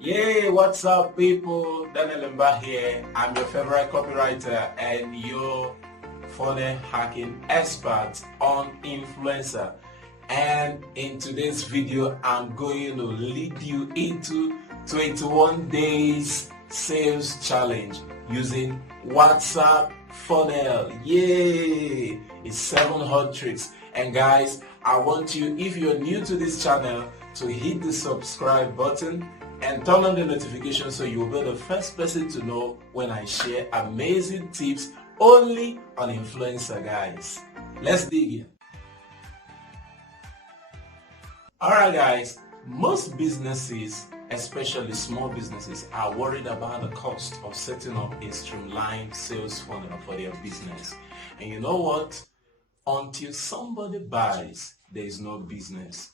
Yay, what's up people? Daniel Mba here. I'm your favorite copywriter and your funnel hacking expert on influencer. And in today's video, I'm going to lead you into 21 days sales challenge using WhatsApp funnel. Yay! It's 7 hot tricks. And guys, I want you, if you're new to this channel, to hit the subscribe button and turn on the notification so you will be the first person to know when I share amazing tips only on influencer, guys. Let's dig in. Alright guys, most businesses, especially small businesses, are worried about the cost of setting up a streamlined sales funnel for their business. And you know what? Until somebody buys, there is no business.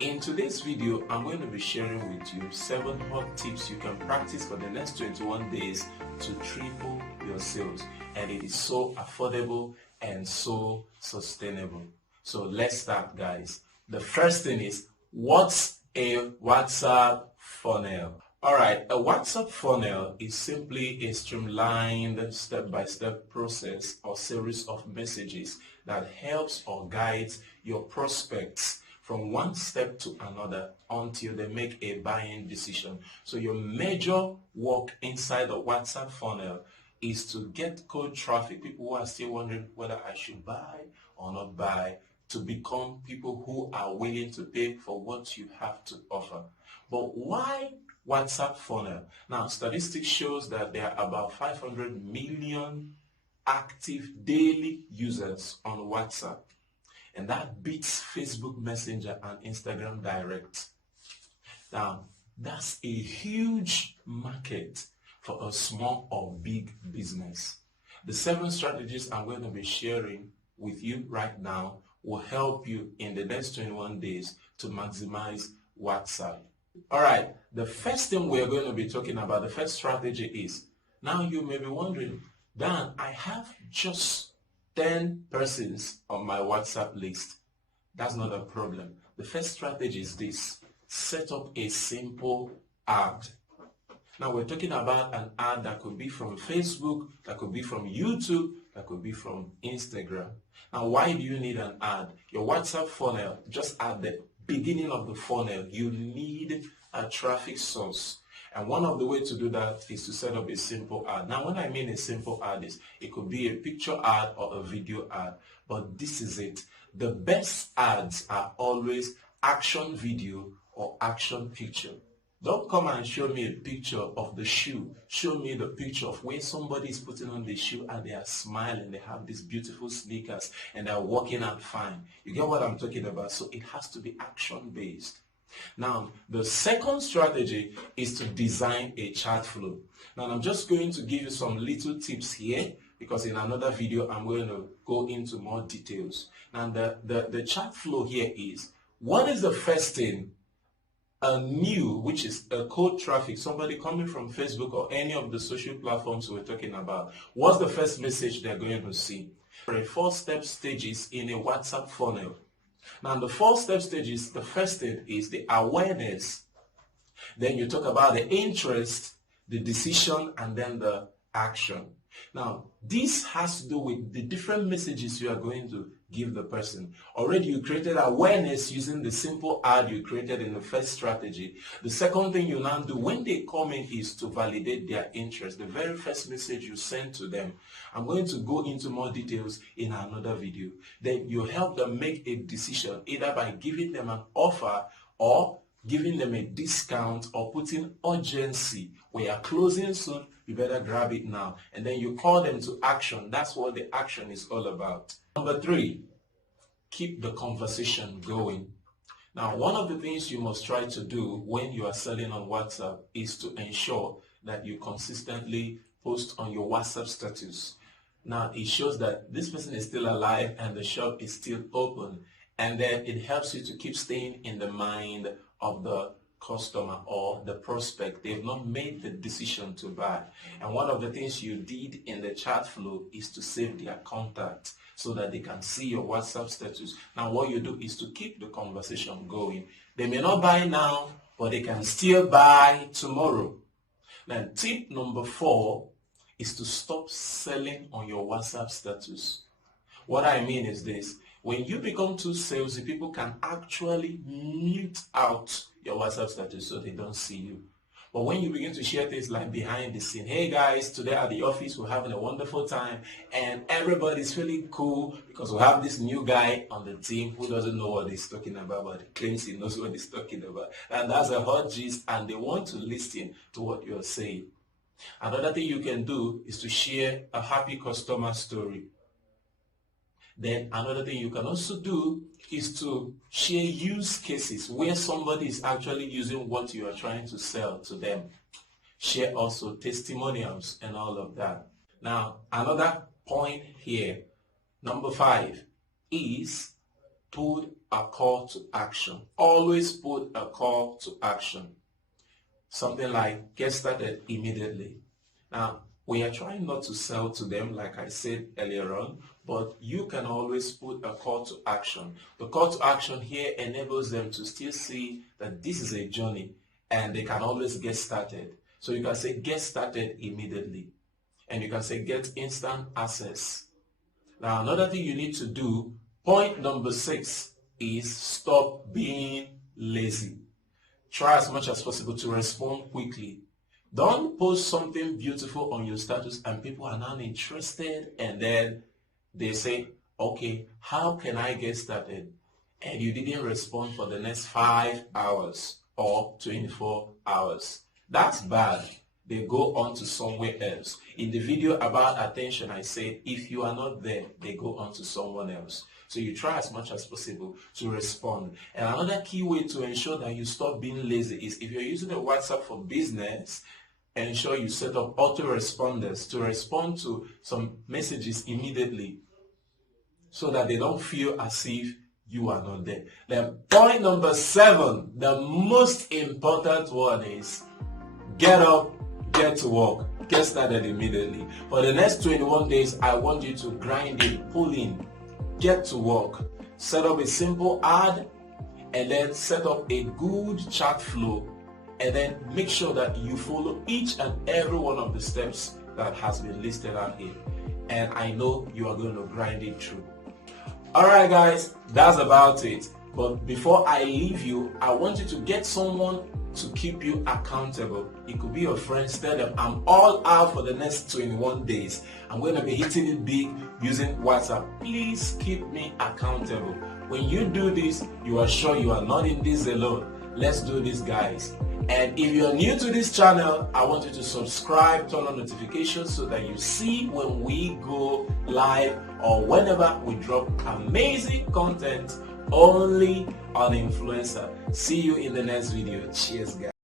In today's video, I'm going to be sharing with you 7 hot tips you can practice for the next 21 days to triple your sales. And it is so affordable and so sustainable. So let's start, guys. The first thing is, what's a WhatsApp funnel? Alright, a WhatsApp funnel is simply a streamlined step-by-step process or series of messages that helps or guides your prospects from one step to another until they make a buying decision. So your major work inside the WhatsApp funnel is to get cold traffic, people who are still wondering whether I should buy or not buy, to become people who are willing to pay for what you have to offer. But why WhatsApp funnel? Now, statistics shows that there are about 500 million active daily users on WhatsApp. And that beats Facebook Messenger and Instagram Direct. Now, that's a huge market for a small or big business. The 7 strategies I'm going to be sharing with you right now will help you in the next 21 days to maximize WhatsApp. All right, the first thing we're going to be talking about, the first strategy is, now you may be wondering, Dan, I have just 10 persons on my WhatsApp list. That's not a problem. The first strategy is this: set up a simple ad. Now we're talking about an ad that could be from Facebook, that could be from YouTube, that could be from Instagram. Now why do you need an ad? Your WhatsApp funnel, just at the beginning of the funnel, you need a traffic source. And one of the ways to do that is to set up a simple ad. Now, when I mean a simple ad, is it could be a picture ad or a video ad. But this is it. The best ads are always action video or action picture. Don't come and show me a picture of the shoe. Show me the picture of where somebody is putting on the shoe and they are smiling. They have these beautiful sneakers and they are walking out fine. You get what I'm talking about? So it has to be action-based. Now, the second strategy is to design a chat flow. Now, I'm just going to give you some little tips here because in another video, I'm going to go into more details. Now, the chat flow here is, what is the first thing which is a cold traffic, somebody coming from Facebook or any of the social platforms we're talking about, what's the first message they're going to see? There are 4-step stages in a WhatsApp funnel. Now, the 4-step stages, the first thing is the awareness. Then you talk about the interest, the decision, and then the action. Now, this has to do with the different messages you are going to give the person. Already you created awareness using the simple ad you created in the first strategy. The second thing you now do when they come in is to validate their interest. The very first message you send to them. I'm going to go into more details in another video. Then you help them make a decision either by giving them an offer or giving them a discount or putting urgency. We are closing soon, you better grab it now. And then you call them to action. That's what the action is all about. Number 3, keep the conversation going. Now, one of the things you must try to do when you are selling on WhatsApp is to ensure that you consistently post on your WhatsApp status. Now, it shows that this person is still alive and the shop is still open. And then it helps you to keep staying in the mind of the customer or the prospect. They've not made the decision to buy. And one of the things you did in the chat flow is to save their contact so that they can see your WhatsApp status. Now what you do is to keep the conversation going. They may not buy now, but they can still buy tomorrow. Now, tip number 4 is to stop selling on your WhatsApp status. What I mean is this: when you become too salesy, people can actually mute out your WhatsApp status so they don't see you. But when you begin to share things like behind the scene, hey guys, today at the office we're having a wonderful time and everybody's feeling cool because we have this new guy on the team who doesn't know what he's talking about, but he claims he knows what he's talking about. And that's a hot gist and they want to listen to what you're saying. Another thing you can do is to share a happy customer story. Then another thing you can also do is to share use cases where somebody is actually using what you are trying to sell to them. Share also testimonials and all of that. Now, another point here, number 5, is put a call to action. Always put a call to action. Something like, get started immediately. Now, we are trying not to sell to them, like I said earlier on, but you can always put a call to action. The call to action here enables them to still see that this is a journey and they can always get started. So you can say, get started immediately. And you can say, get instant access. Now, another thing you need to do, point number 6, is stop being lazy. Try as much as possible to respond quickly. Don't post something beautiful on your status and people are not interested and then they say, okay, how can I get started? And you didn't respond for the next 5 hours or 24 hours. That's bad. They go on to somewhere else. In the video about attention, I said, if you are not there, they go on to someone else. So you try as much as possible to respond. And another key way to ensure that you stop being lazy is if you're using a WhatsApp for business, ensure you set up autoresponders to respond to some messages immediately so that they don't feel as if you are not there. Then point number 7, the most important one is get up, get to work, get started immediately. For the next 21 days, I want you to grind it, pull in, get to work, set up a simple ad, and then set up a good chat flow, and then make sure that you follow each and every one of the steps that has been listed out here. And I know you are going to grind it through. Alright guys, that's about it. But before I leave you, I want you to get someone to keep you accountable. It could be your friends. Tell them, I'm all out for the next 21 days. I'm going to be hitting it big using WhatsApp. Please keep me accountable. When you do this, you are sure you are not in this alone. Let's do this, guys. And if you're new to this channel, I want you to subscribe, turn on notifications so that you see when we go live or whenever we drop amazing content only on Influencer. See you in the next video. Cheers, guys.